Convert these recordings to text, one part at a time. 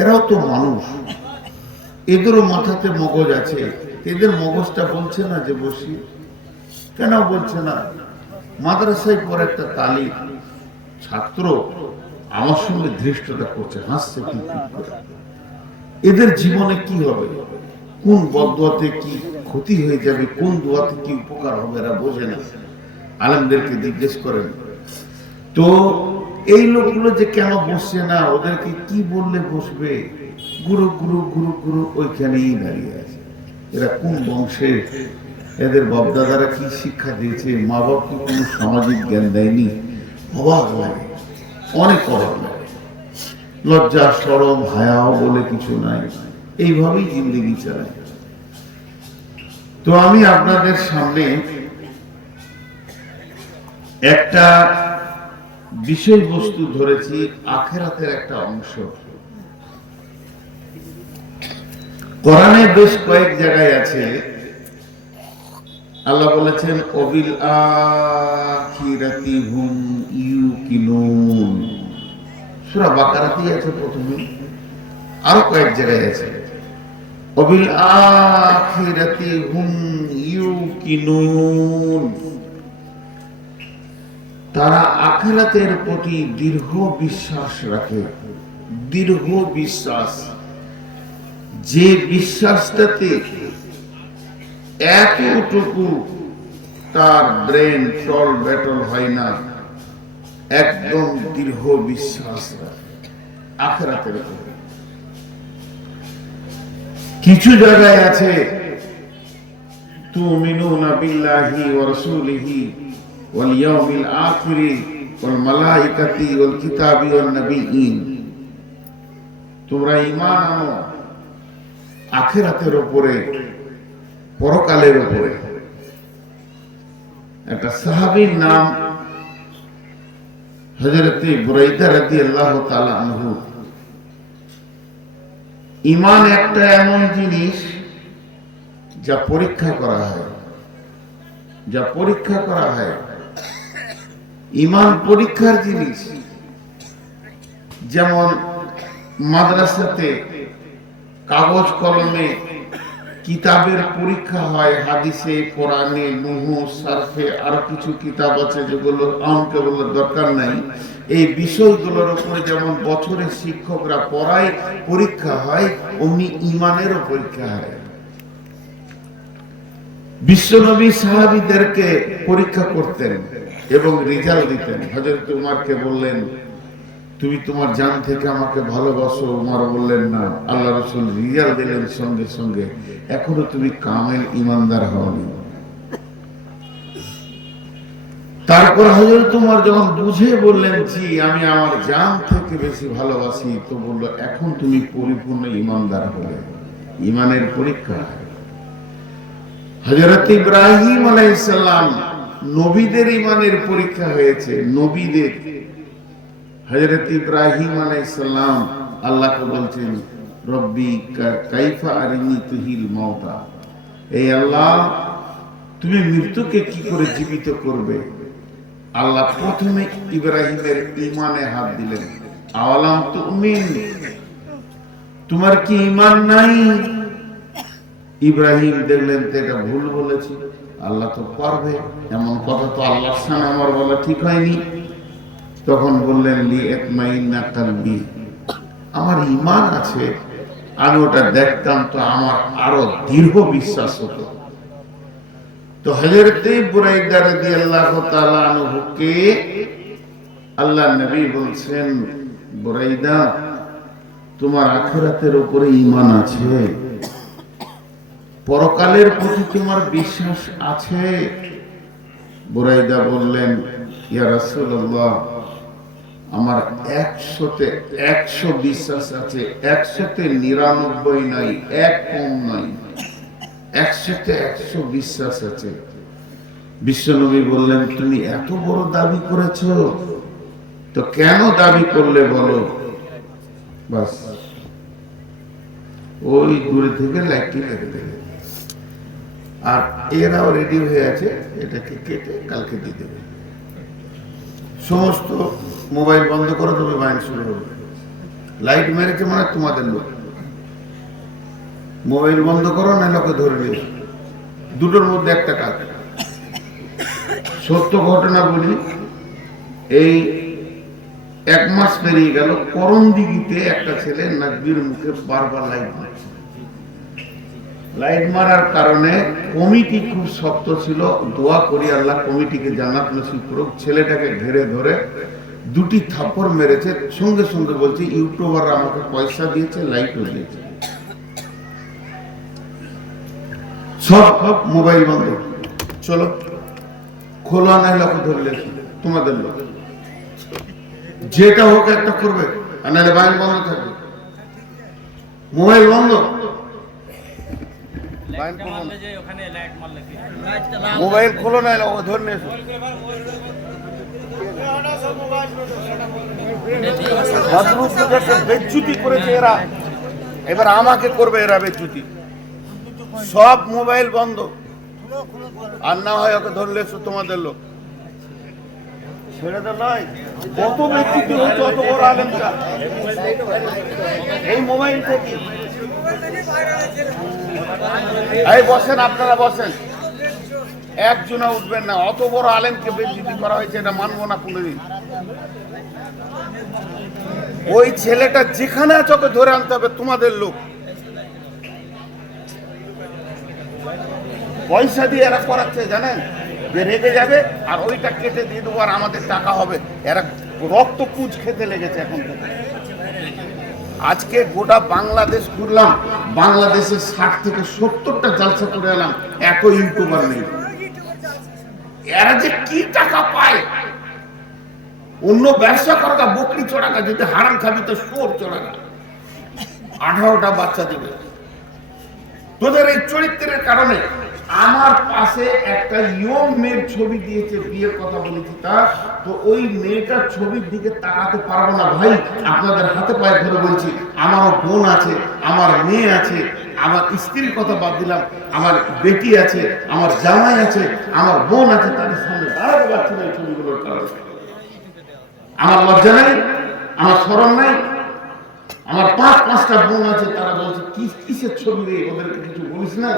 এরাও তো মানুষ, এদেরও মাথাতে মগজ আছে, এদের মগজটা বলছে না যে বসি? কেন বলছে না? মাদ্রাসায় পর একটা তালিম ছাত্র আমার সঙ্গে ধৃষ্টতা করছে, হাসছে কি করে। এদের জীবনে কি হবে, কোন বদদোয়াতে কি ক্ষতি হয়ে যাবে, কোন দোয়াতে কি উপকার হবে এরা বোঝে না। আলেমদেরকে জিজ্ঞেস করেন তো এই লোকগুলো যে কেন বসছে না, ওদেরকে কি বললে বসবে? গুরু গুরু গুরু গুরু ওইখানেই দাঁড়িয়ে আছে। এরা কোন বংশে, এদের বাপদাদারা কি শিক্ষা দিয়েছে, মা বাপ কি কোনো সামাজিক জ্ঞান দেয়নি? অবাক লাগে, অনেক অবাক লাগে। লজ্জা শরম হায়াও বলে কিছু নাই, এইভাবেই জিন্দগি চালায়। তো আমি আপনাদের সামনে একটা বিষয়বস্তু ধরেছি, আখিরাতের একটা অংশ। কোরআনে বেশ কয়েক জায়গায় আছে, আল্লাহ বলেছেন ওবিল আখিরাতি হুম ইউকিনুন। সূরা বাকারাতেই আছে প্রথমে, আরো কয়েক জায়গায় আছে ওবিল আখিরাতি হুম ইউকিনুন। তারা আখিরাতের প্রতি দৃঢ় বিশ্বাস রাখে। দৃঢ় বিশ্বাস, যে বিশ্বাসটাতে এতটুকু তার ব্রেন টল ব্যাটল হয় না, একদম দৃঢ় বিশ্বাস রাখে আখিরাতের উপরে। কিছু জায়গায় আছে তুমিনুনা বিল্লাহি ওয়া রাসূলিহি ওয়াল ইয়াউমিল আখিরি ওয়াল মালাইকাতি ওয়াল কিতাবি ওয়ান নাবিয়্যিন। তোমরা ঈমান আনো আখিরাতের উপরে, পরকালের উপরে। একটা সাহাবীর নাম হযরত বুরাইদা রাদিয়াল্লাহু তাআলা আনহু। ঈমান একটা এমন জিনিস যা পরীক্ষা করা হয়, যা পরীক্ষা করা হয়। ঈমান পরীক্ষার জিনিস। যেমন মাদ্রাসাতে কাগজ কলমে কিতাবের পরীক্ষা হয়, হাদিসে কোরআনে নুহু সারফে আরো কিছু কিতাব আছে যেগুলো আমাকে বলার দরকার নাই। এই বিষয়গুলোর উপরে যেমন বছরে শিক্ষকরা পড়ায় পরীক্ষা হয়, অমনি ঈমানেরও পরীক্ষা হয়। বিশ্বনবী সাহাবীদেরকে পরীক্ষা করতেন এবং রেজাল্ট দিতেন। হযরত উমরকে বললেন তুমি তোমার জান থেকে আমাকে ভালোবাসো। উমর বললেন না। আল্লাহ রাসূল রিজাল্ট দিলেন সঙ্গে সঙ্গে, এখনো তুমি কামেল ঈমানদার হওনি। তারপর হযরত উমর যখন বুঝে বললেন জি আমি আমার জান থেকে বেশি ভালোবাসি, তো বলল এখন তুমি পরিপূর্ণ ঈমানদার হলে। ঈমানের পরীক্ষা। হযরত ইব্রাহিম আলাইহিস সালাম, নবীদের ঈমানের পরীক্ষা হয়েছে, নবীদের। হযরত ইব্রাহিম আলাইহিস সালাম আল্লাহকে বলছেন রব্বি কাইফা আরিনি তুহিল মাউতা। এই আল্লাহ তুমি মৃত্যুকে কি করে জীবিত করবে? আল্লাহ প্রথমে ইব্রাহিমের ঈমানে হাত দিলেন। আওয়ালাম তুমিন, তোমার কি ঈমান নাই? ইব্রাহিম দেখলেন তো এটা ভুল বলেছি, আল্লাহ তো পারবে, এমন কথা তো আল্লাহর সামনে আমার বলা ঠিক হয়নি। তখন বললেন লিয়াতমাইন্না কলবি, আমার ঈমান আছে, আমি ওটা দেখতাম তো আমার আরো দৃঢ় বিশ্বাস হতো। তো হযরত বুরাইদা রাদিয়াল্লাহু তাআলা আনহুকে আল্লাহ নবী বলছেন বুরাইদা তোমার আখিরাতের উপরে ঈমান আছে, পরকালের প্রতি তোমার বিশ্বাস আছে? বুরাইদা বললেন ইয়া রাসূলুল্লাহ আমার 100-তে 100 বিশ্বাস আছে, 100-তে 99 নাই, এক কম নাই, 100-তে 100 বিশ্বাস আছে। বিশ্বনবী বললেন তুমি এত বড় দাবি করেছো, তো কেন দাবি করলে বলো? বাস ওই দূরে থেকে লাইটটি লেগে দেবে। আর এরাও রেডি হয়ে আছে, এটাকে কেটে কালকে দিয়ে দেবে। সমস্ত মোবাইল বন্ধ করে তবে বাইন শুরু হবে। লাইট মেরেছে মানে তোমাদের লোক। মোবাইল বন্ধ করো, না লোকে ধরে নিয়ে দুটোর মধ্যে একটা কাজ। সত্য ঘটনা বলি, এই 1 মাস পেরিয়ে গেল, করণদিঘিতে একটা ছেলে নাকবির মুখে বারবার লাইট মারছে। লাইট মারার কারণে কমিটি খুব শক্ত ছিল, দোয়া করি আল্লাহ কমিটিকে জান্নাত নসিব করুক। ছেলেটাকে ঘিরে ধরে 2টি থাপ্পড় মেরেছে। সঙ্গে সঙ্গে বলছে ইউটিউবাররা আমাকে পয়সা দিয়েছে, লাইটও দিয়েছে। সব মোবাইল বন্ধ, চলো খোলা, নাই লোক ধরলে তোমাদের লোক যেটা হোক একটা করবে, আর নাহলে মোবাইল বন্ধ থাকবে। মোবাইল বন্ধ, মোবাইল খোলো, নাই লোক ধরে নিয়ে এসো। বেচ্যুতি করেছে এরা, এবার আমাকে করবে এরা বেচ্যুতি। সব মোবাইল বন্ধ, আর না হয় ওকে ধরলে তোমাদের লোক ছেড়ে দে। নয় কত বেচ্যুতি হচ্ছে, অত বড় আলেমটা এই মোবাইল থেকে। এই বসেন, আপনারা বসেন, একজনা উঠবেন না। অত বড় আলেমকে বেজ্জতি করা হয়েছে, এটা মানবো না কোনোদিন। ওই ছেলেটা যেখানে আছে ওকে ধরে আনতে হবে তোমাদের লোক। পয়সা দিয়ে এরা করাচ্ছে জানেন, যে রেগে যাবে আর ওইটা কেটে দিয়ে দেবো আর আমাদের টাকা হবে। এরা রক্ত পুজ খেতে লেগেছে এখন থেকে। আজকে গোটা বাংলাদেশ ঘুরলাম, বাংলাদেশের 60 থেকে 70টা জালসা করে এলাম, এত ইউটিউবার নেই। এরা যে কি টাকা পায়, অন্য ব্যবসা করা, বকরি চড়াকা, যদি হারাম খাবি তো সোর চড়াকা, 18টা বাচ্চা দিবে। তোদের এই চরিত্রের কারণে আমার পাশে একটা ইয়ং মেয়ের ছবি দিয়েছে, বিয়ের কথা বলেছি তার, তো ওই মেয়েটার ছবির দিকে তাকাতে পারবো না ভাই। আপনাদের হাতে পায়ে ধরে বলছি, আমারও বোন আছে, আমার মেয়ে আছে, আমার স্ত্রীর কথা বাদ দিলাম, আমার বেটি আছে, আমার জামাই আছে, আমার বোন আছে, তাদের সামনে দাঁড়াতে পারছি না এই ছবিগুলোর কারণে। আমার লজ্জা নাই, আমার শরম নাই। আমার 5-5টা বোন আছে, তারা বলছে কিসের ছবি রে, ওদেরকে কিছু বলিস না।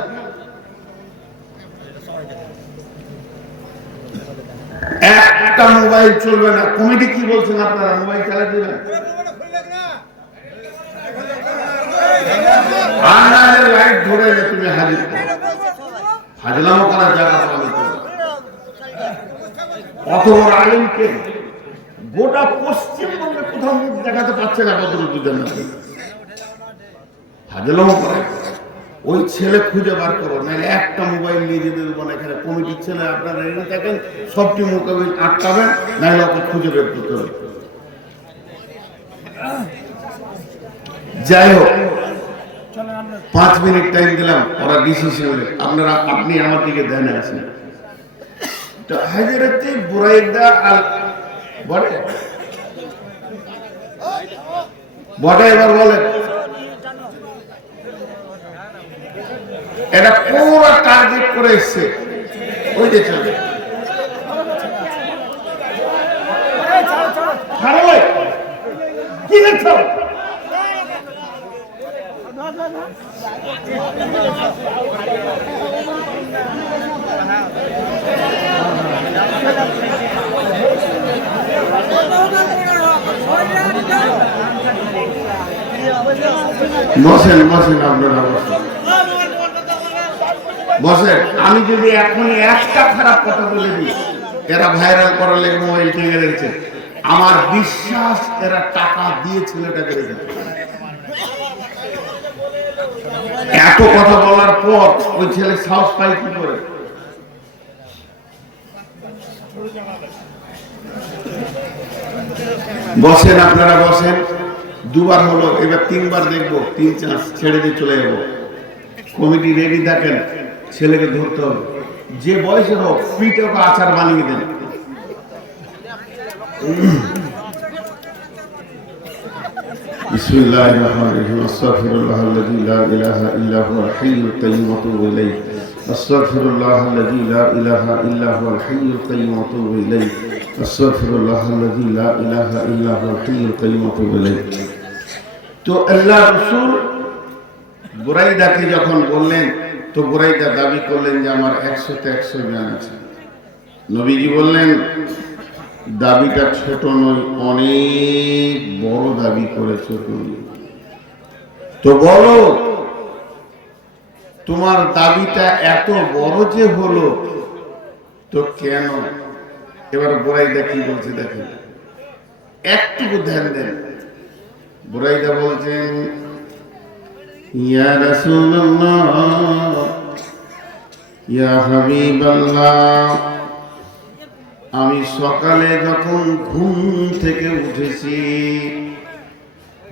একটা মোবাইল চলবে না। কমিটি কি বলছেন আপনারা, মোবাইল চালিয়ে দেবেন? লাইট ধরে তুমি হাজির হাজলামো করার জায়গা পাবে। অত বড় আলিমকে গোটা পশ্চিমবঙ্গে কোথাও মুখ দেখাতে পারছে না, বদরুদ্দিনের মধ্যে হাজলামো করে। ওই ছেলে খুঁজে বার করো, নাহলে একটা মোবাইল নিয়ে যেতে দেবো না। এখানে কমিটির ছেলে আপনারা রেডি থাকেন, সবটি মোবাইল আটকাবেন, নাহলে ওকে খুঁজে বের করতে হবে। যাই হোক, 5 মিনিট টাইম দিলাম, ওরা ডিসিশন। আপনি আমার দিকে ধ্যানে আছেন। তো হাজরতে বুরাইদা আল বলে বটে, এবার বলেন এটা পুরো টার্গেট করে এসছে। ওই যে চলে কি দেখছো, বসেন বসেন, আপনারা বসেন বসেন। আমি যদি এখনই একটা খারাপ কথা বলে দিই, এরা ভাইরাল করার লেগে মোবাইল টেনে রেখেছে, আমার বিশ্বাস এরা টাকা দিয়ে ছেলেটাকে রেখেছে। এত কথা বলার পর ওই ছেলে সাহস পাই কি করে? বসেন, আপনারা বসেন। 2বার হলো, এবার 3বার দেখবো, 3 চান্স ছেড়ে দিয়ে চলে যাবো। কমিটি রেডি থাকেন, ছেলেকে ধরতে হবে, যে বয়সের হোক, পিঠে ওকে আচার বানিয়ে দেন। বিসমিল্লাহির রহমানির রহিম। আস্তাগফিরুল্লাহাল্লাযী লা ইলাহা ইল্লা হুয়াল হাইয়ুল কাইয়্যুম ওয়া আতুবু ইলাইহি। আস্তাগফিরুল্লাহাল্লাযী লা ইলাহা ইল্লা হুয়াল হাইয়ুল কাইয়্যুম ওয়া আতুবু ইলাইহি। আস্তাগফিরুল্লাহাল্লাযী লা ইলাহা ইল্লা হুয়াল হাইয়ুল কাইয়্যুম ওয়া আতুবু ইলাইহি। তো আল্লাহ রাসূল বুরাইদাকে যখন বললেন, তো বুরাইদা দাবি করলেন যে আমার 100-তে 100 জ্ঞান আছে। নবীজি বললেন, দাবিটা ছোট নয়, অনেক বড় দাবি করেছো তুমি। তো বলো, তোমার দাবিটা এত বড় যে হলো, তো কেন? এবার বুরাইদা কি বলছে দেখেন, একটু ধ্যান দেন। বুরাইদা বলছেন, ইয়া রাসূলুল্লাহ, ইয়া হাবিবাল্লাহ, আমি সকালে যখন ঘুম থেকে উঠেছি,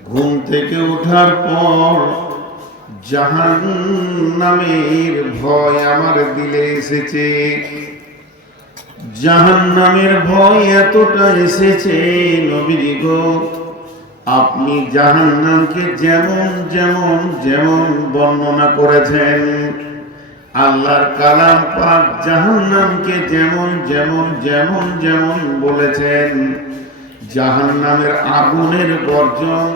ঘুম থেকে ওঠার পর জাহান্নামের ভয় আমার দিলে এসেছে। জাহান্নামের ভয় এতটা এসেছে নবীজি গো, আপনি জাহান্নামকে যেমন যেমন যেমন বর্ণনা করেছেন, আল্লাহর কালাম পাক জাহান্নামকে যেমন যেমন যেমন যেমন বলেছেন, জাহান্নামের আগুনের গর্জন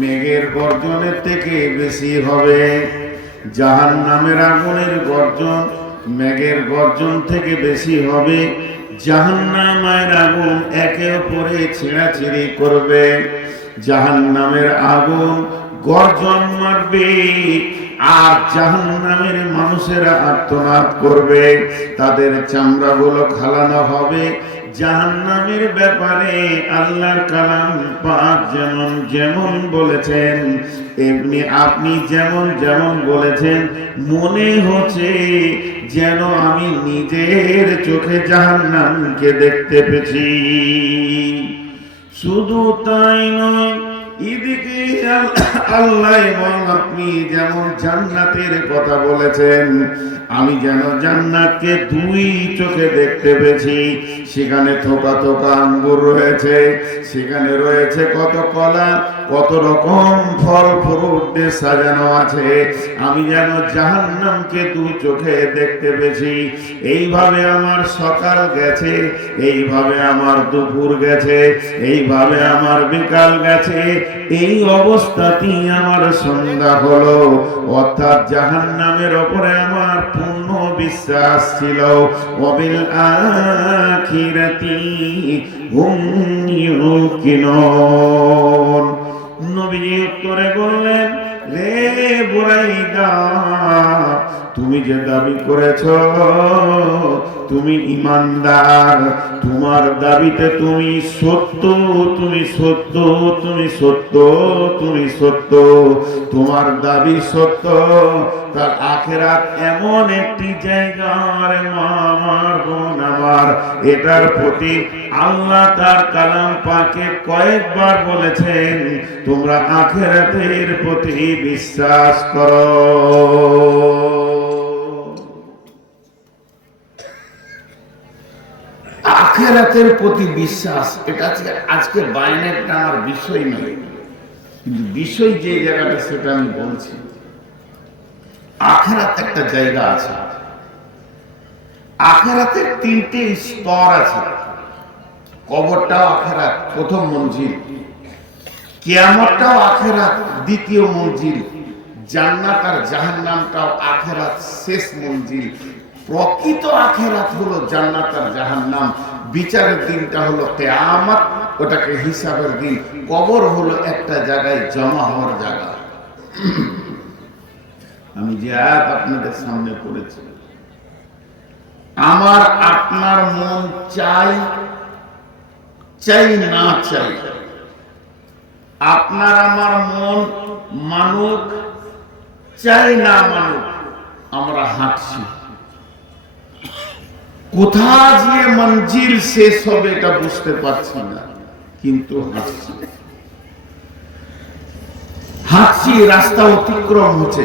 মেঘের গর্জনের থেকে বেশি হবে। জাহান্নামের আগুনের গর্জন মেঘের গর্জন থেকে বেশি হবে। জাহান্নামের আগুন একে অপরে ছিঁড়াছিঁড়ি করবে। জাহান্নামের আগুন গর্জন মারবে, আর জাহান্নামের মানুষেরা আর্তনাদ করবে, তাদের চামড়াগুলো খালানো হবে। জাহান্নামের ব্যাপারে আল্লাহর কালাম পাক যেমন যেমন বলেছেন, এমনি আপনি যেমন যেমন বলেছেন, মনে হচ্ছে যেন আমি নিজের চোখে জাহান্নামকে দেখতে পেয়েছি। শুধু তাই নয়, এদিকে আল্লাহ এবং আপনি যেমন জান্নাতের কথা বলেছেন, আমি যেন জান্নাতকে দুই চোখে দেখতে পেয়েছি। সেখানে থোকা থোকা আঙ্গুর রয়েছে, সেখানে রয়েছে কত কলা, কত রকম ফল ফ্রুট দিয়ে সাজানো আছে। আমি যেন জাহান্নামকে দুই চোখে দেখতে পেয়েছি। এইভাবে আমার সকাল গেছে, এইভাবে আমার দুপুর গেছে, এইভাবে আমার বিকাল গেছে, এই অবস্থাতেই আমার সন্ধ্যা হলো। অর্থাৎ জাহান্নামের ওপরে আমার পূর্ণ বিশ্বাস ছিল। ওয়াবিল আখিরাতি হুম ইউকিনুন। নবী উত্তরে বললেন, রে বুরাইদা, তুমি যে দাবি করেছ তুমি ইমানদার, তোমার দাবিতে তুমি সত্য, তুমি সত্য, তুমি সত্য, তুমি সত্য, তোমার দাবি সত্য। তার আখিরাত এমন একটি জায়গা, রে মা আমার, বোন আমার, এটার প্রতি আল্লাহ তার কালাম পাকে কয়েকবার বলেছেন, তোমরা আখিরাতের প্রতি বিশ্বাস করো। আখিরাতের প্রতি বিশ্বাস, এটা আজকে বায়ানের আমার বিষয় নয়, কিন্তু বিষয় যে জায়গাটা সেটা আমি বলছি। আখিরাত একটা জায়গা আছে, আখিরাতের 3টে স্তর আছে। কবরটাও আখিরাত, প্রথম মঞ্জিল। কিয়ামতটাও আখিরাত, দ্বিতীয় মঞ্জিল। জান্নাত আর জাহান্নামটাও আখিরাত, শেষ মঞ্জিল। প্রকৃত আখিরাত হলো জান্নাত আর জাহান্নাম। বিচারের দিনটা হলো কিয়ামত, ওটাকে হিসাবের দিন। কবর হলো একটা জায়গায় জমা হওয়ার জায়গা। আমি যে আয়াত আপনাদের সামনে পড়েছি, আমার আপনার মন চাই চাই না চাই, আপনার আমার মন মানুক চাই না মানুক, আমরা হাঁটছি। কোথা গিয়ে মঞ্জিল শেষ হবে এটা বুঝতে পারছি না, কিন্তু হাঁটছি। হাঁটছি, রাস্তা অতিক্রম হচ্ছে।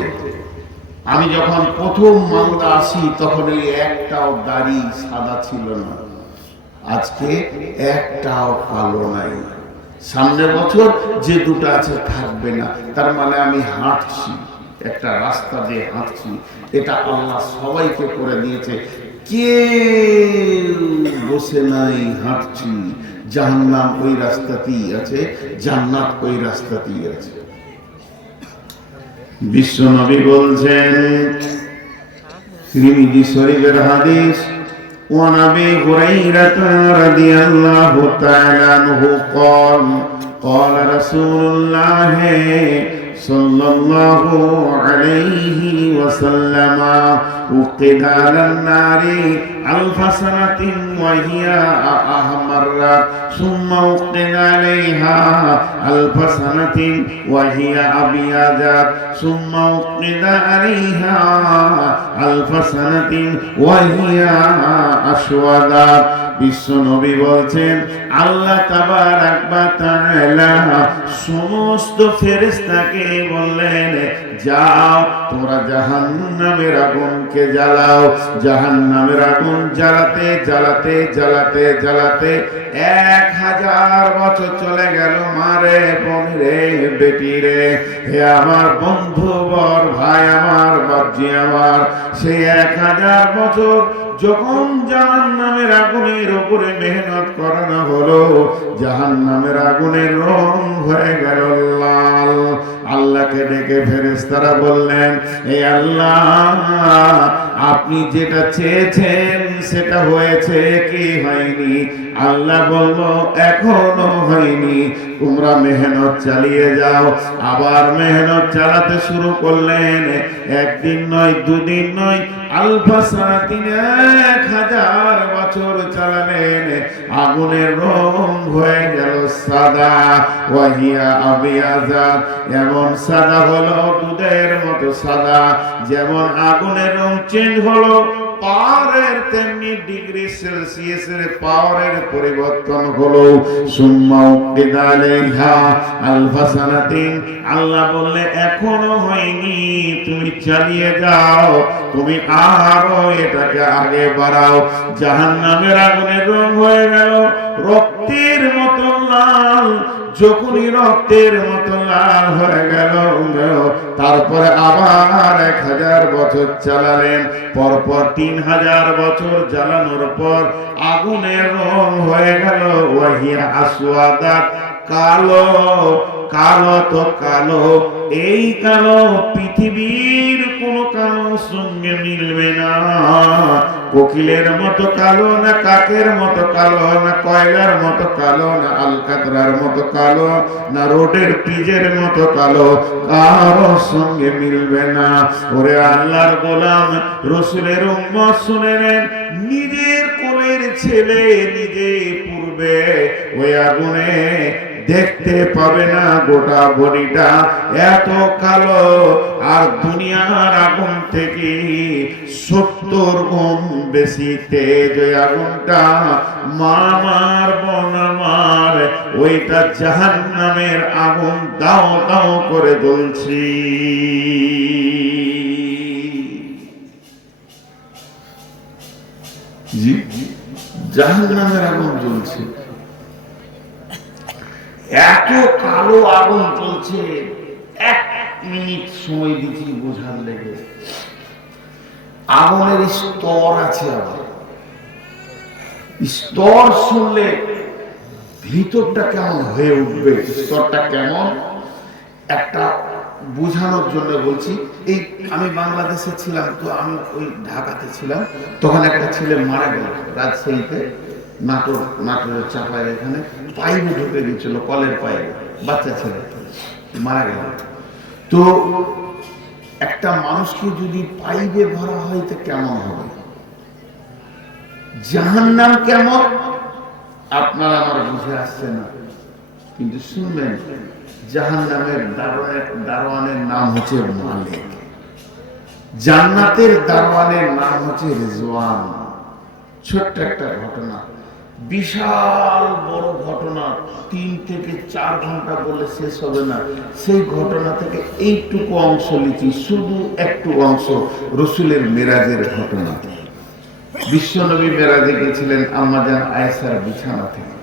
আমি যখন প্রথম মালদা আসি তখন এই একটাও দাড়ি সাদা ছিল না, আজকে একটাও কালো নাই। সামনের বছর যে দুটো আছে থাকবে না। তার মানে আমি হাঁটছি, একটা রাস্তা দিয়ে হাঁটছি। এটা আল্লাহ সবাইকে করে দিয়েছে, কেউ বসে নাই, হাঁটছি। জাহান্নাম ওই রাস্তাতেই আছে, জান্নাত ওই রাস্তাতেই আছে। বিশ্ব নবী বলছেন, তিরমিজি শরীফের হাদিস, وعن ابي هريره رضي الله تعالى عنه قال قال رسول الله صلى الله عليه وسلم وقد على النار 1000 سنة وهي أحمر ثم وقد عليها 1000 سنة وهي أبيض ثم وقد عليها 1000 سنة وهي أسود। বিশ্ব নবী বলছেন, আল্লাহ তাবারাক ওয়া তাআলা সমস্ত ফেরেশতাকে বললেন, যাও তোমরা জাহান্নামের আগুনকে জ্বালাও। জাহান্নামের আগুন জ্বালাতে জ্বালাতে জ্বালাতে জ্বালাতে 1000 বছর চলে গেল। মারে বোন রে, বেটি রে, হে আমার বন্ধু বর, ভাই আমার, বাপজি আমার, সেই 1000 বছর যখন জাহান্নামের আগুনের উপরে মেহনত করানো হলো, জাহান্নামের আগুনের রং হয়ে গেল লাল। আল্লাহকে ডেকে ফেরেশতারা বললেন, হে আল্লাহ, আপনি যেটা চেয়েছেন সেটা হয়েছে কি হয়নি? আল্লাহ বলল, এখনো হয়নি, তোমরা মেহনত চালিয়ে যাও। আবার মেহনত চালাতে শুরু করলেন। একদিন নয়, দুদিন নয়, 1000 বছর চালালেন। আগুনের রং হয়ে গেল সাদা, ওয়াহিয়া আবিয়াজা, এমন সাদা হলো দুধের মতো সাদা। যেমন আগুনের রং চেঞ্জ হলো পাওয়ারের, তেমনি ডিগ্রি সেলসিয়াসের পাওয়ারের পরিবর্তন হলো। সুম্মা উকিদা আলাইহা 1000 সানাতিন, আল্লাহ বললে এখনো হয়নি, তুমি চালিয়ে যাও, তুমি আরো এটাকে আগে বাড়াও। জাহান্নামের আগুনের রং হয়ে গেল রক্তের মতো লাল। যখনই রক্তের মতো লাল হয়ে গেল, তারপরে আবার 1000 বছর চালালেন। পরপর 3000 বছর জ্বালানোর পর আগুনের রং হয়ে গেল ওয়াহিয়া আসওয়াদা, কালো। কালো তো কালো, এই কালো পৃথিবীর কোন কালোর সঙ্গে মিলবে না। কোকিলের মতো কালো না, কাকের মতো কালো না, কয়লার মতো কালো না, আলকাতরার মতো কালো না, রোডের পিজের মতো কালো, কারোর সঙ্গে মিলবে না। ওরে আল্লাহর গোলাম, রসুলের উম্মত শুনে নেন, নিজের কোলের ছেলে নিজে পূর্বে ওই আগুনে দেখতে পাবে না, গোটা বডিটা এত কালো। আর দুনিয়ার আগুন থেকে 70 গুণ বেশি তেজ ওই আগুনটা। মামার বোন আমার, ওইটা জাহান্নামের আগুন দাও দাও করে জ্বলছে। জি, জাহান্নামের আগুন জ্বলছে, এত কালো আগুন চলছে। 1 মিনিট সময় দিচ্ছি বোঝার লেগে। আগুনের স্তর আছে, আবার স্তর শুনলে ভিতরটা কেমন হয়ে উঠবে, স্তরটা কেমন, একটা বোঝানোর জন্য বলছি। এই আমি বাংলাদেশে ছিলাম, তো আমি ওই ঢাকাতে ছিলাম, তখন একটা ছেলে মারা গেল রাজশাহীতে, নাটোরের চাপায়, এখানে পাইপে ঢুকে গেছিল, কলের পাইপে, বাচ্চা ছেলে মারা গেল। তো একটা মানুষকে যদি পাইপে ভরা হয় তো কেমন হবে? জাহান্নাম কেমন আপনারা আমার বুঝে আসছে না, কিন্তু শুনবেন, জাহান্নামের দারোয়ানের নাম হচ্ছে মালিক, জান্নাতের দারোয়ানের নাম হচ্ছে রিজওয়ান। ছোট্ট একটা ঘটনা, বিশাল বড় ঘটনা, 3 থেকে 4 ঘন্টা বললে শেষ হবে না। সেই ঘটনা থেকে এইটুকু অংশ লিখি, শুধু একটু অংশ, রসুলের মেরাজের ঘটনা। বিশ্বনবী মেরাজে গেছিলেন আম্মাজান আয়েশার বিছানা থেকে,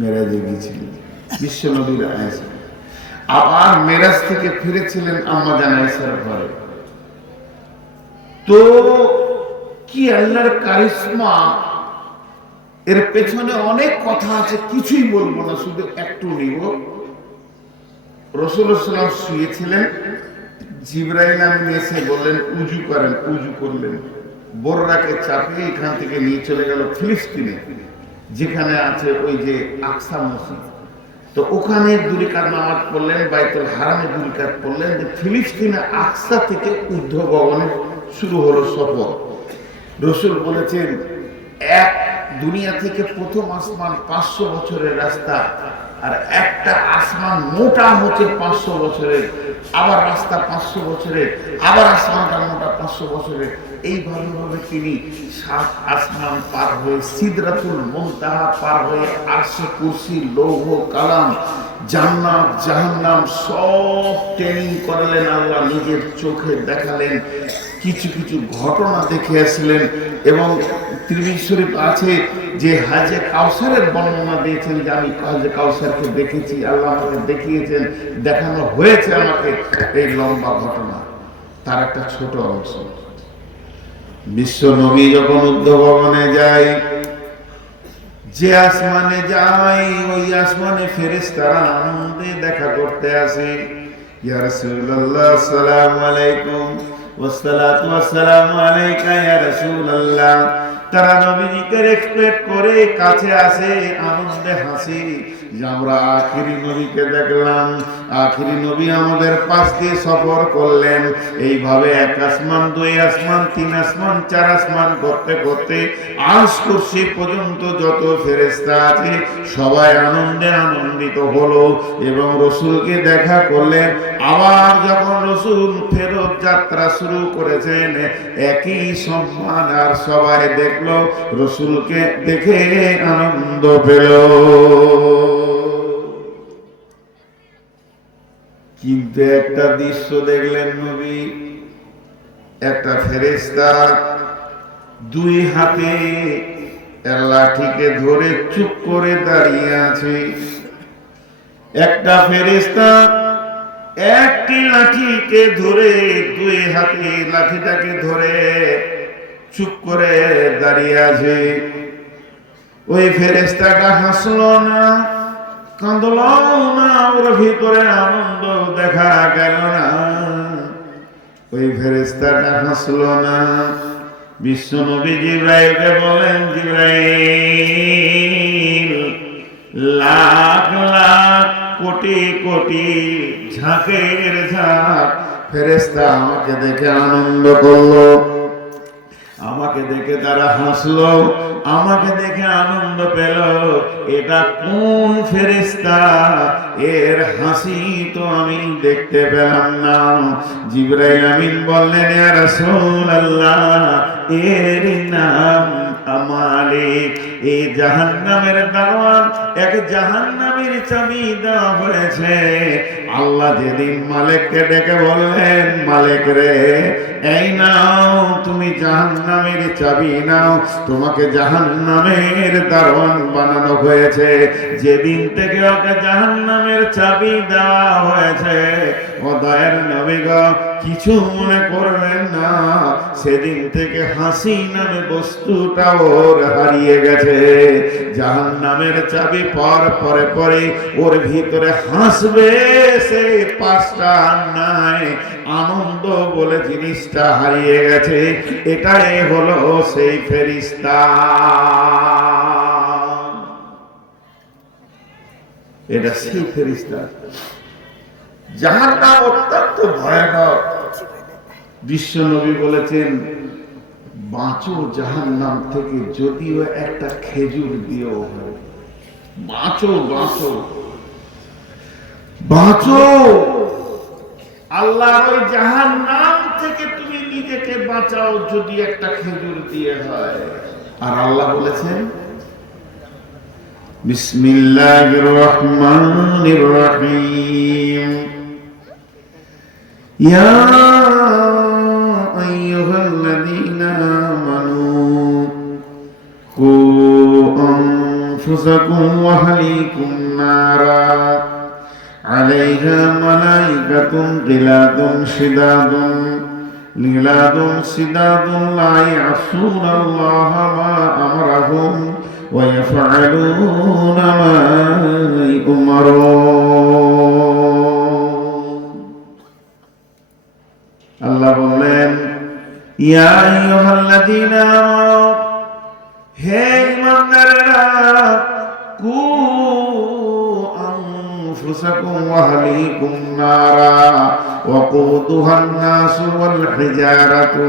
মেরাজে গেছিলেন বিশ্বনবীর আয়েশা। আবার মেরাজ থেকে ফিরেছিলেন আম্মাজান আয়েশার ঘরে। তো কি আল্লাহর কারিশমা, এর পেছনে অনেক কথা আছে, কিছুই বলবো না, শুধু একটু নিব। রাসূলুল্লাহ সাল্লাল্লাহু আলাইহি ওয়াসাল্লাম শুয়েছিলেন, জিবরাইল আমিন এসে বললেন উজু করেন, উজু করলেন, বোররাকে চাপিয়ে এখান থেকে নিয়ে চলে গেল ফিলিস্তিনে, যেখানে আছে ওই যে আকসা মসজিদ। তো ওখানে 2 রাকাত নামাজ পড়লেন, বাইতুল হারামে 2 রাকাত পড়লেন। যে ফিলিস্তিনে আকসা থেকে ঊর্ধ্ব গগনে শুরু হলো সফর। রসুল বলেছেন এক দুনিয়া থেকে প্রথম আসমান 500 বছরের রাস্তা, আর একটা আসমান মোটা হচ্ছে 500 বছরের, আবার রাস্তা 500 বছরের, আবার আসমানটা মোটা 500 বছরের। এইভাবে ভাবে তিনি 7 আসমান পার হয়ে সিদরাতুল মুনতাহা পার হয়ে আরশে কুরসি, লৌহ কালাম, জান্নাত জাহান্নাম সব ট্রেনিং করলেন। আল্লাহ নিজের চোখে দেখালেন, কিছু কিছু ঘটনা দেখে আসলেন। এবং তিরমিজি শরীফ আছে যে হাজে কাউসারের বর্ণনা দিয়েছেন যে আমি হাজে কাউসারকে দেখেছি, আল্লাহ আমাকে দেখিয়েছেন, দেখানো হয়েছে আমাকে। এই লম্বা ঘটনা তার একটা ছোট অংশ। বিশ্ব নবী যখন ঊর্ধ্বগগনে যায়, যে আসমানে যায় ওই আসমানে ফেরেশতারা আনন্দে দেখা করতে আসে। ইয়া রাসূলুল্লাহ আসসালামু আলাইকুম ওয়াসসালাতু ওয়াসসালামু আলাইকা ইয়া রাসূলুল্লাহ। তারা নবীজিকে রেসপেক্ট করে কাছে আসে, আনন্দে হাসি যে আমরা আখিরি নবীকে দেখলাম, আখিরি নবী আমাদের পাশ দিয়ে সফর করলেন। এইভাবে 1 আসমান 2 আসমান 3 আসমান 4 আসমান করতে করতে আরশ কুরসি পর্যন্ত যত ফেরেশতা আছে সবাই আনন্দে আনন্দিত হলো এবং রসুলকে দেখা করলেন। আবার যখন রসুল ফেরত যাত্রা শুরু করেছেন, একই সম্মান আর সবাই দেখলো, রসুলকে দেখে আনন্দ পেল। কিন্তু একটা দৃশ্য দেখলেন নবী, একটা ফেরেশতা 2 হাতে লাঠিকে ধরে চুপ করে দাঁড়িয়ে আছে। একটা ফেরেশতা একটি লাঠিকে ধরে 2 হাতে লাঠিটাকে ধরে চুপ করে দাঁড়িয়ে আছে। ওই ফেরেশতাটা হাসলো না, কাঁদলো না, ওর ভিতরে আনন্দ দেখা গেল না। ওই ফেরেশতাটা হাসলো না। বিশ্ব নবী জিবরাইলকে বলেন, জিবরাইল, লাখ লাখ কোটি কোটি ঝাঁকের ঝাঁক ফেরেশতা আমাকে দেখে আনন্দ করলো, আমাকে দেখে তারা হাসলো, আমাকে দেখে আনন্দ পেল। এটা কোন ফেরেশতা? এর হাসি তো আমি দেখতে পেলাম না। জিবরাইল আমিন বললেন, ইয়া রাসূলুল্লাহ, এর নাম মালিক। এই জাহান্নামের দাওয়াত, এক জাহান্নামের চাবি দেওয়া হয়েছে। আল্লাহ যেদিন মালিককে ডেকে বললেন, মালিক রে, এই নাও তুমি জাহান্নামের চাবি নাও, তোমাকে জাহান্নামের দারোয়ান বানানো হয়েছে। যেদিন থেকে ওকে জাহান্নামের চাবি দেওয়া হয়েছে, ও দয়ার নবী গো, কিছু মনে করবেন না, সেদিন থেকে হাসি নামে বস্তুটা ওর হারিয়ে গেছে। জাহান্নামের চাবি পাওয়ার পরে পরে ওর ভিতরে হাসবে সে 5টা নাই, আনন্দ বলে জিনিসটা হারিয়ে গেছে। এটাই হলো সেই ফেরেশতা। এটা সেই ফেরেশতা। জাহান্নাম অত্যন্ত ভয়ানক। বিশ্ব নবী বলেছেন, বাঁচো জাহান্নাম থেকে, যদিও একটা খেজুর দিয়েও হয়। বাঁচো বাঁচো বাঁচো, আল্লাহর ওই জাহান্নাম থেকে তুমি নিজেকে বাঁচাও, যদি একটা খেজুর দিয়ে হয়। আর আল্লাহ বলেছেন, বিসমিল্লাহির রহমানির রহিম, ইয়া আইয়ুহাল্লাযীনা আমানু কু আনফুসাকুম ওয়া আহলিকুম নারা আলাইহা মালাইকাতুন গিলাদুন শিদাদুন লা ইয়াসুনাল্লাহা মা আমরাহুম ওয়া ইয়াফআলুনা মা ইউমারুন। ইয়া আইয়ুহাল্লাযীনা আমানু, হে ঈমানদাররা, কু আনফুসাকুম ওয়া আহলিকুম নারা ওয়াকুদুহান নাসু ওয়াল হিজারাতু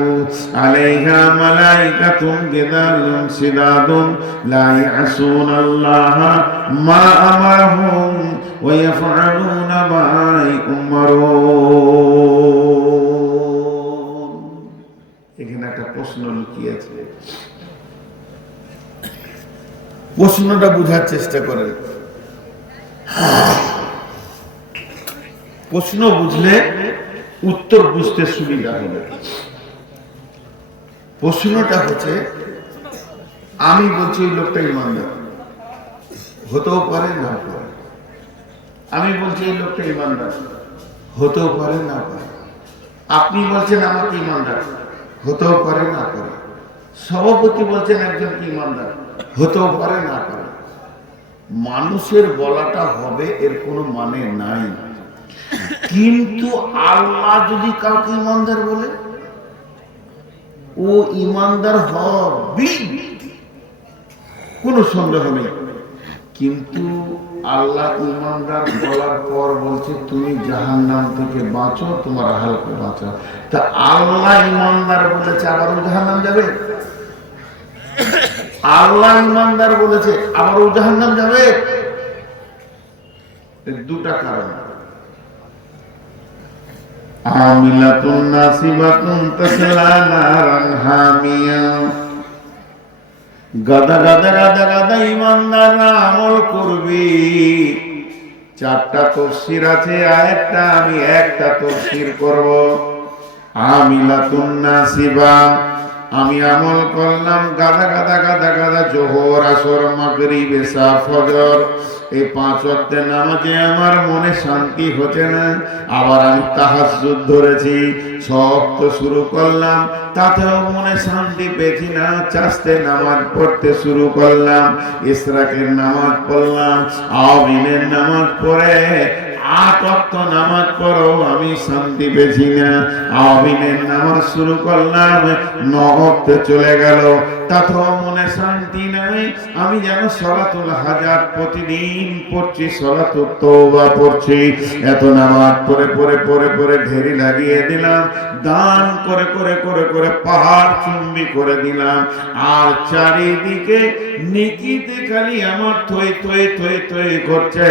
আলাইহা মালাইকাতুন গিদালুন শিদাদুন লা ইয়াসুনাল্লাহা মা আমারহুম ওয়া ইয়াফআলুনা মা ইউমারুন। এখানে একটা প্রশ্ন লুকিয়ে আছে, প্রশ্নটা বোঝার চেষ্টা করেন। প্রশ্ন বুঝলে উত্তর বুঝতে সুবিধা হবে। প্রশ্নটা হচ্ছে, আমি বলছি এই লোকটা ইমানদার, হতেও পারে না পারে। আমি বলছি এই লোকটা ইমানদার, হতেও পারে না পারে। আপনি বলছেন আমাকে ইমানদার, হতেও পারে না পারে। সভাপতি বলছেন একজনকে ইমানদার, হতেও পারে না পারে। মানুষের বলাটা হবে এর কোনো মানে নাই, কিন্তু আল্লাহ যদি কাউকে ইমানদার বলে, ও ইমানদার হবে, কোনো সন্দেহ নেই। কিন্তু আল্লাহ ইমানদার বলার পর বলছে তুমি জাহান্নাম থেকে বাঁচো, তোমার হালকে বাঁচো। তা আল্লাহ ইমানদার বলেছে আবার ও জাহান্নাম যাবে? আল্লাহ ইমানদার বলেছে আবার ও জাহান্নাম যাবে? দুটা কারণ। আমিলাতুন নাসিবাতুন তাসলা নারান হামিয়া, গাদা গাদা গাদা গাদা ইমানদাররা আমল করবি। চারটা তাফসীর আছে, আরেকটা আমি একটা তাফসীর করব। আমিলাতুন নাসিবা, আমি আমল করলাম গাদা গাদা গাদা গাদা, জোহর আসর মাগরিব এশা ফজর, এই 5 ওয়াক্তের নামাজে আমার মনে শান্তি হচ্ছে না। আবার আমি তাহাজ্জুদ ধরেছি, সব তো শুরু করলাম, তাতেও মনে শান্তি পেয়েছি না। চাষতে নামাজ পড়তে শুরু করলাম, ইশরাকের নামাজ পড়লাম, আওয়াবিনের নামাজ পড়ে 8 ওয়াক্ত নামাজ পড়ো, আমি শান্তি পেয়েছি না। আওয়াবিনের নামাজ শুরু করলাম, 9 ওয়াক্ত চলে গেল, তাতেও মনে শান্তি নাই। আমি যেন সলাতুল হাজাত প্রতিদিন পড়ছি, সলাতুত তওবা পড়ছি, এত নামাজ পড়ে পড়ে পড়ে পড়ে ঢেরি লাগিয়ে দিলাম, দান করে করে করে করে পাহাড় চুম্বি করে দিলাম। আর চারিদিকে নেকিতে খালি আমার থই থই থই থই করছে।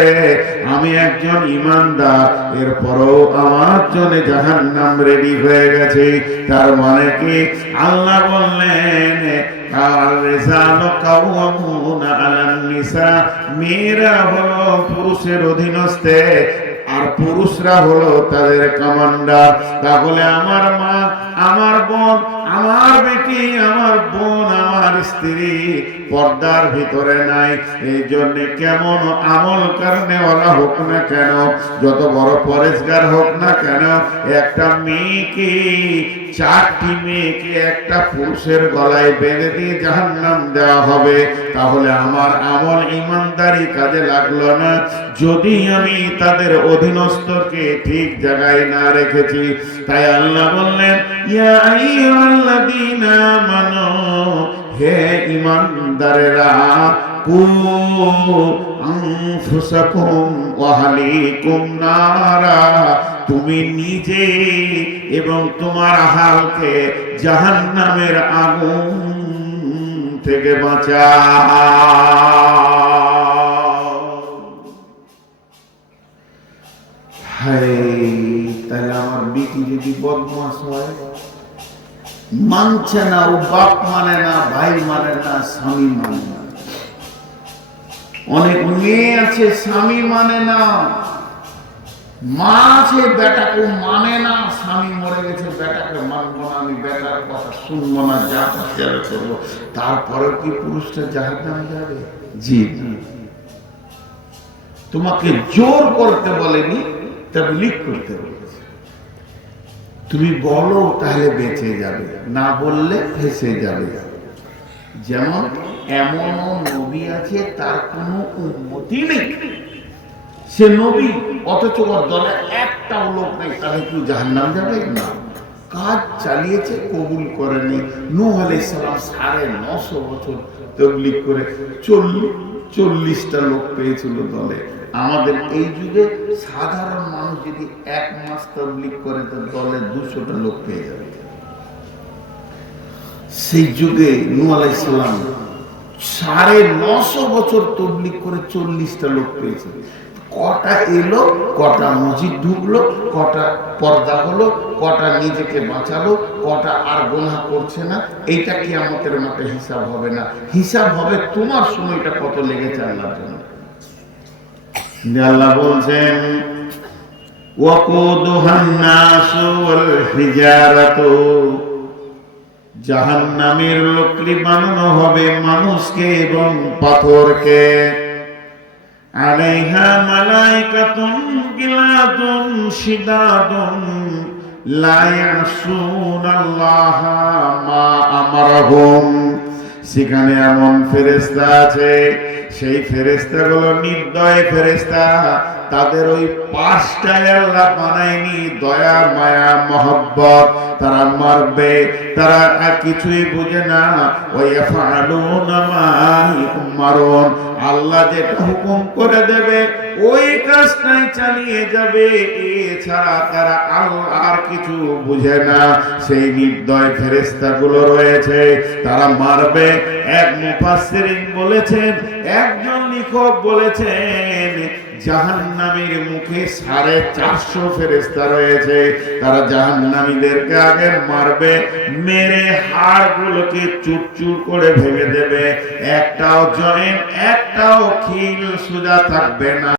আমি একজন ইমানদার, এরপরও আমার জন্য জাহান্নাম রেডি হয়ে গেছে। তার মানে কি? আল্লাহ বললেন মেয়েরা হলো পুরুষের অধীনস্থে, আর পুরুষরা হলো তাদের কমান্ডার। তাহলে আমার মা, আমার বোন, আমার বেটি, আমার বোন, আমার স্ত্রী পর্দার ভিতরে নাই। এই জন্য কেমন আমল করনেওয়ালা হোক না কেন, যত বড় পরেশগার হোক না কেন, একটা মেয়েকে, 4টি মেয়েকে একটা পুরুষের গলায় বেঁধে দিয়ে জাহান্নাম দেওয়া হবে। তাহলে আমার আমল ইমানদারি কাজে লাগলো না, যদি আমি তাদের অধীনস্থকে ঠিক জায়গায় না রেখেছি। তাই আল্লাহ বললেন, ইয়া আইয়ুহাল্লাযীনা আমানু, হে ঈমানদারেরা, কু আনফুসাকুম ওয়া আহলিকুম নারা, তুমি নিজে এবং তোমার আহলকে জাহান্নামের আগুন থেকে বাঁচাও। হায়, তাহলে আমার বেটি যদি বদমাশ হয়, মানছে না, ও বাপ মানে না, ভাই মানে না, স্বামী মানে না। অনেক মেয়ে আছে স্বামী মানে না, মা আছে বেটাকে মানে না, স্বামী মরে গেছে, বেটাকে মানবো না, আমি বেটার কথা শুনবো না, যা করতে করবো। তারপরে কি পুরুষটা জাহান্নামে যাবে? জি, তোমাকে জোর করতে বলেনি, তাবলীগ করতে বলেছে। তুমি বলো তাহলে বেঁচে যাবে, না বললে ফেঁসে যাবে। যেমন এমনও নবী আছে তার কোনো উম্মতি নেই, সে নবী, অথচ ওর দলে একটাও লোক নেই, তাহলে কি জাহান্নাম যাবে? না। কাজ চালিয়েছে, কবুল করেনি। নূহ আলাইহিস সালাম 950 বছর তাবলীগ করে 40টা লোক পেয়েছিল দলে। আমাদের এই যুগে সাধারণ মানুষ যদি 1 মাস তাবলীগ করে তো দলে 200টা লোক পেয়ে যাবে। সেই যুগে নূহ আলাইহিস সালাম 950 বছর তাবলীগ করে 40টা লোক পেয়েছে। কটা এলো, কটা মসজিদ ঢুকলো, কটা পর্দা হলো, কটা নিজেকে বাঁচালো, কটা আর গুনাহ করছে না, এইটা কিয়ামতের মাঠে হিসাব হবে না। হিসাব হবে তোমার সময়টা কত লেগেছে আল্লাহর জন্য। আল্লাহ বলছেন ওয়াকুদুহান নাসু ওয়াল হিজারাতু, জাহান্নামের লকড়ি বানানো হবে মানুষকে এবং পাথরকে। আলাইহা মালাইকাতুন গিলাদুন শিদাদুন লা ইয়াসুনাল্লাহা মা আমারহুম, সেখানে এমন ফেরেশতা আছে, সেই ফেরেশতাগুলো নির্দয় ফেরেশতা। তাদের ওই 5টায় আল্লাহ বানায়নি দয়া মায়া মহব্বত। তারা মারবে, তারা আর কিছুই বুঝে না। ওয়ায়াফআলুনা মা ইউমারুন, আল্লাহ যেটা হুকুম করে দেবে ওই কাজটাই চালিয়ে যাবে, এছাড়া তারা আর কিছু বুঝে না। সেই নির্দয় ফেরেশতাগুলো রয়েছে, তারা মারবে। এক মুফাসসিরিন বলেছেন, একজন লেখক বলেছেন, জাহান্নামীর মুখে 450 ফেরেশতা রয়েছে। তারা জাহান্নামীদেরকে আগে মারবে, মেরে হাড়গুলোকে চুরচুর করে ভেঙে দেবে। একটাও জয়েন্ট, একটাও খিল সোজা থাকবে না।